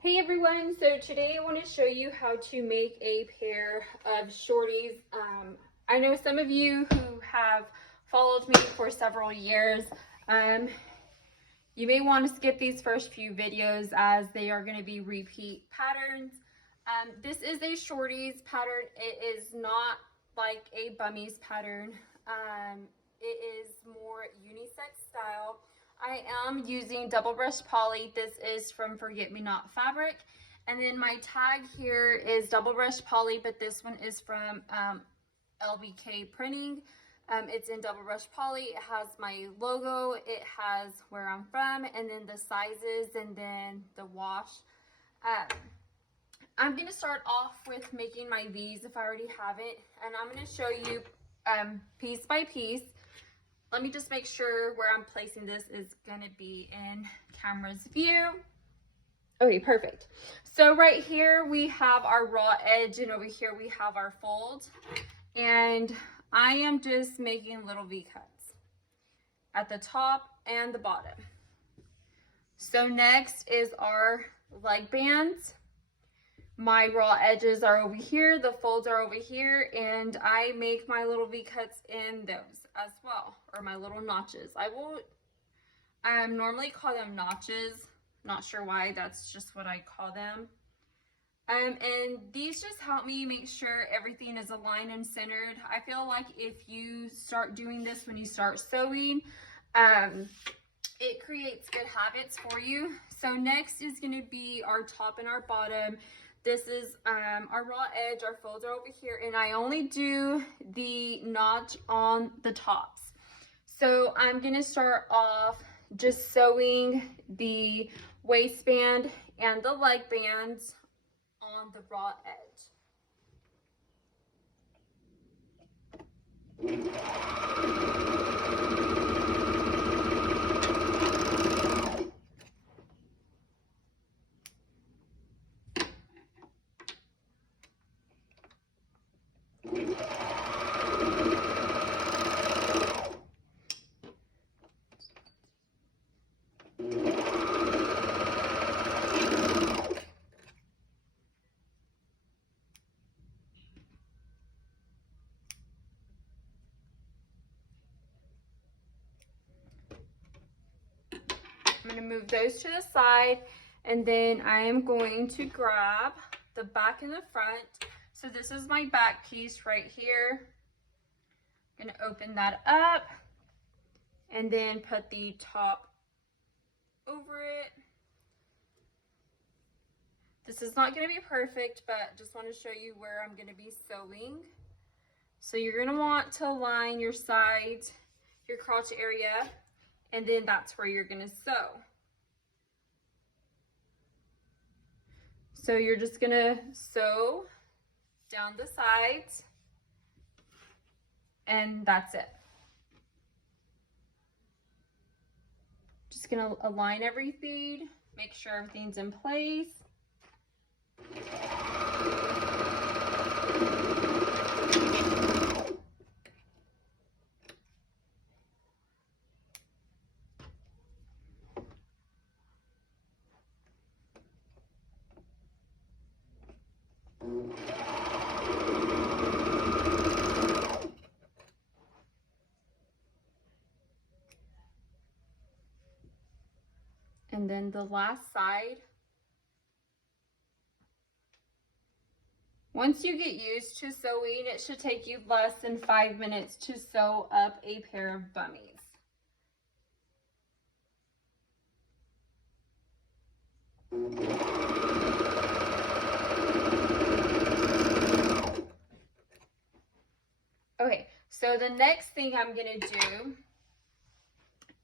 Hey everyone, so today I want to show you how to make a pair of shorties. I know some of you who have followed me for several years, you may want to skip these first few videos as they are going to be repeat patterns. This is a shorties pattern. It is not like a bummies pattern. It is more unisex style. I am using double brush poly. This is from Forget Me Not fabric. And then my tag here is double brush poly, but this one is from LBK printing. It's in double brush poly. It has my logo, it has where I'm from, and then the sizes, and then the wash. I'm going to start off with making my V's if I already haven't, and I'm going to show you piece by piece. Let me just make sure where I'm placing this is going to be in camera's view. Okay, perfect. So right here we have our raw edge, and over here we have our fold. And I am just making little V cuts at the top and the bottom. So next is our leg bands. My raw edges are over here, the folds are over here, and I make my little V cuts in those as well, or my little notches. I will normally call them notches. Not sure why, that's just what I call them. And these just help me make sure everything is aligned and centered. I feel like if you start doing this when you start sewing, it creates good habits for you. So next is going to be our top and our bottom. This is our raw edge, our folds are over here, and I only do the notch on the tops. So I'm going to start off just sewing the waistband and the leg bands on the raw edge. I'm going to move those to the side, and then I am going to grab the back and the front. So this is my back piece right here. I'm going to open that up and then put the top over it. This is not going to be perfect, but just want to show you where I'm going to be sewing. So you're going to want to line your sides, your crotch area, and then that's where you're going to sew. So you're just going to sew down the sides, and that's it. Just going to align everything, make sure everything's in place. And then the last side. Once you get used to sewing, it should take you less than 5 minutes to sew up a pair of bummies. Okay, so the next thing I'm gonna do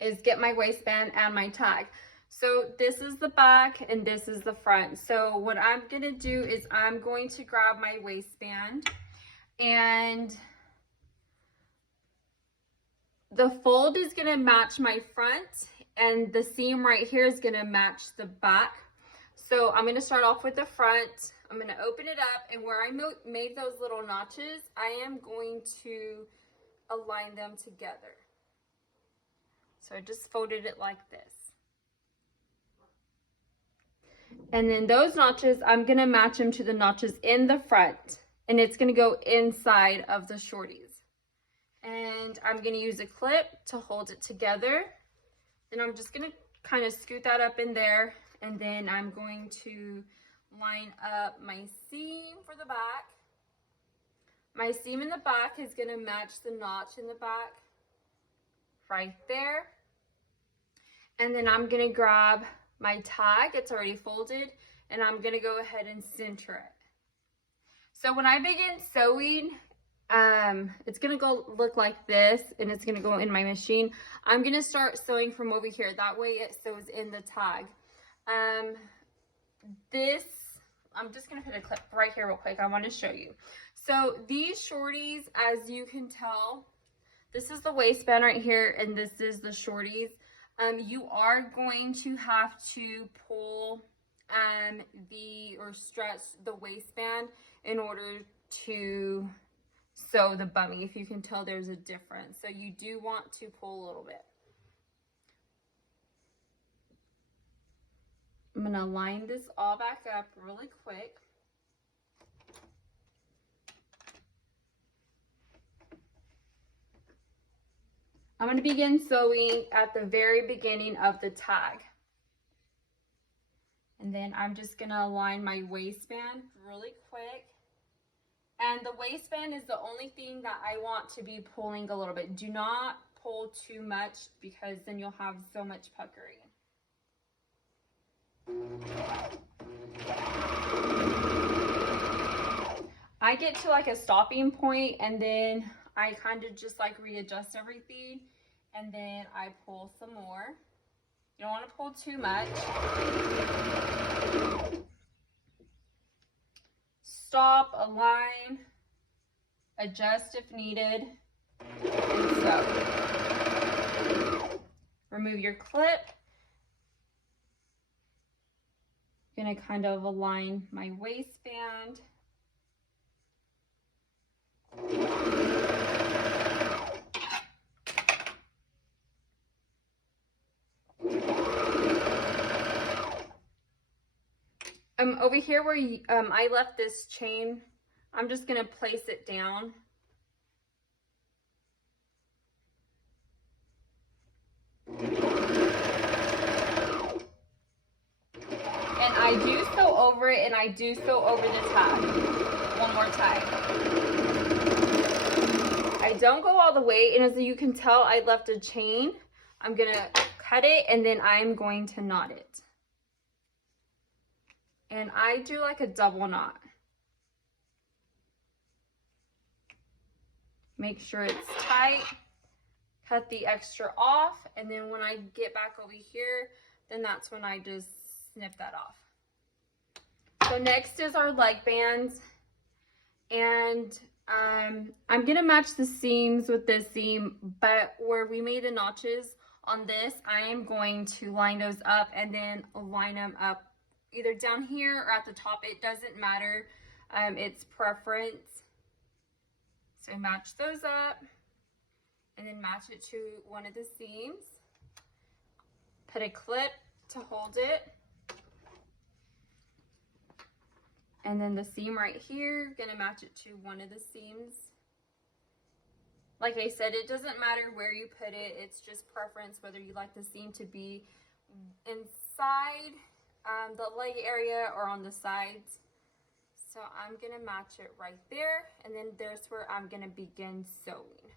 is get my waistband and my tag. So this is the back and this is the front. So what I'm gonna do is I'm going to grab my waistband, and the fold is gonna match my front, and the seam right here is gonna match the back. So I'm gonna start off with the front. I'm gonna open it up, and where I made those little notches, I am going to align them together. So I just folded it like this. And then those notches, I'm gonna match them to the notches in the front, and it's gonna go inside of the shorties. And I'm gonna use a clip to hold it together. And I'm just gonna kind of scoot that up in there, and then I'm going to line up my seam for the back. My seam in the back is gonna match the notch in the back right there. And then I'm gonna grab my tag, it's already folded, and I'm gonna go ahead and center it. So when I begin sewing, it's gonna look like this, and it's gonna go in my machine. I'm gonna start sewing from over here. That way it sews in the tag. I'm just gonna put a clip right here real quick. I wanna show you. So these shorties, as you can tell, this is the waistband right here, and this is the shorties. You are going to have to pull or stretch the waistband in order to sew the bummy. If you can tell, there's a difference. So you do want to pull a little bit. I'm gonna line this all back up really quick. I'm going to begin sewing at the very beginning of the tag. And then I'm just going to align my waistband really quick. And the waistband is the only thing that I want to be pulling a little bit. Do not pull too much, because then you'll have so much puckering. I get to like a stopping point, and then I kind of just like readjust everything, and then I pull some more. You don't want to pull too much. Stop, align, adjust if needed, and sew. Remove your clip. I'm gonna kind of align my waistband. Over here where I left this chain, I'm just gonna place it down. And I do sew over it, and I do sew over the tag. One more time. I don't go all the way, and as you can tell, I left a chain. I'm gonna cut it, and then I'm going to knot it. And I do like a double knot. Make sure it's tight. Cut the extra off, and then when I get back over here, then that's when I just snip that off. So next is our leg bands, and I'm gonna match the seams with this seam, but where we made the notches on this, I am going to line those up and then line them up either down here or at the top. It doesn't matter, it's preference. So match those up, and then match it to one of the seams. Put a clip to hold it. And then the seam right here, gonna match it to one of the seams. Like I said, it doesn't matter where you put it, it's just preference whether you like the seam to be inside the leg area or on the sides. So I'm gonna match it right there, and then there's where I'm gonna begin sewing.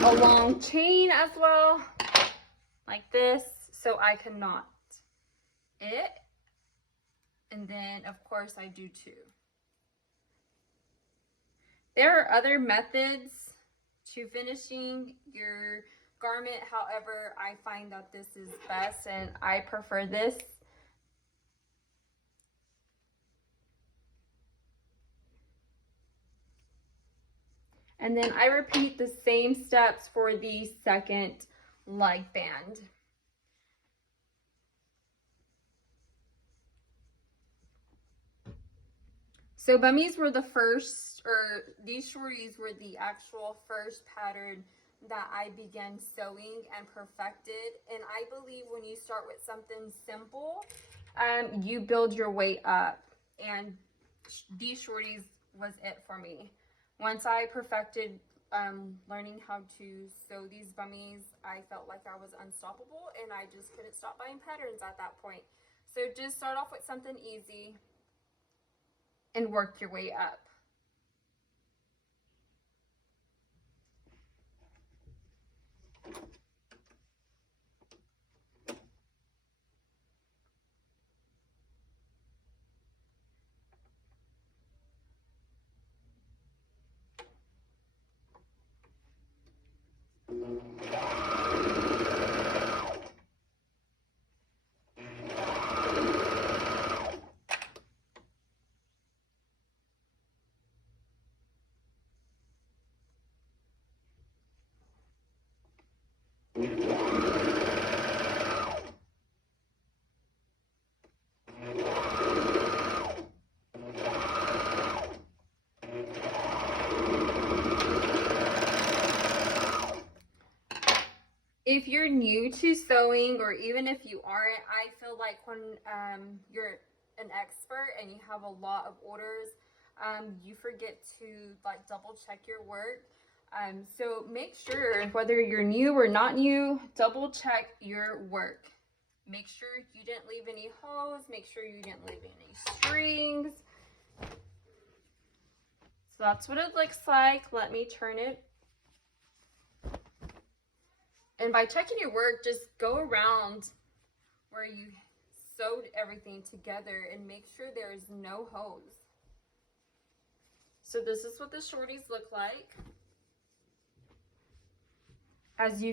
A long chain as well, like this, so I can knot. it. And then, of course, I do too. There are other methods to finishing your garment. However, I find that this is best and I prefer this. And then I repeat the same steps for the second leg band. So bummies were the first, or these shorties were the actual first pattern that I began sewing and perfected. And I believe when you start with something simple, you build your way up. And these shorties was it for me. Once I perfected learning how to sew these bummies, I felt like I was unstoppable and I just couldn't stop buying patterns at that point. So just start off with something easy and work your way up. If you're new to sewing, or even if you aren't, I feel like when you're an expert and you have a lot of orders, you forget to like double check your work. So make sure, whether you're new or not new, double check your work. Make sure you didn't leave any holes. Make sure you didn't leave any strings. So that's what it looks like. Let me turn it. And by checking your work, just go around where you sewed everything together and make sure there's no holes. So this is what the shorties look like. As you